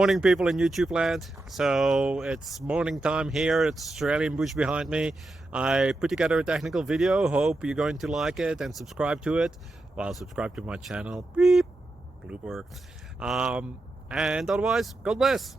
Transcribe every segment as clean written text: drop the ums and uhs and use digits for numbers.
Morning people in YouTube land. So it's morning time here. It's Australian bush behind me. I put together a technical video. Hope you're going to like it and subscribe to it. Well, subscribe to my channel. Beep. Blooper. And otherwise, God bless.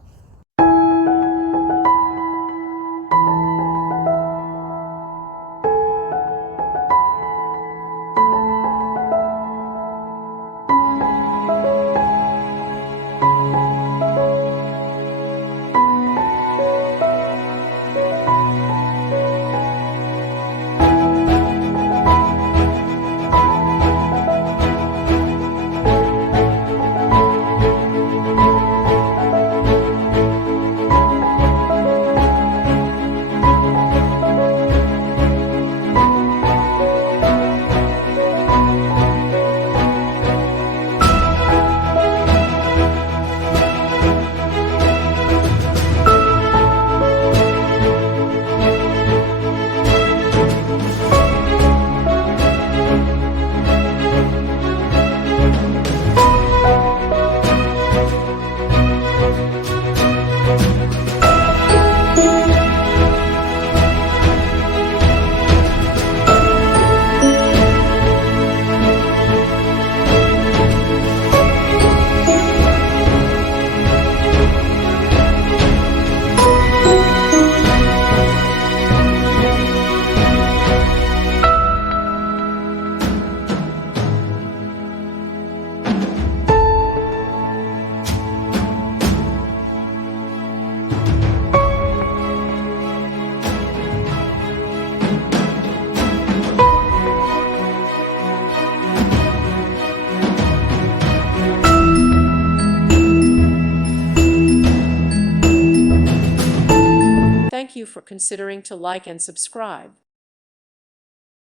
Thank you for considering to like and subscribe.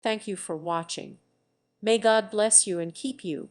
Thank you for watching. May God bless you and keep you.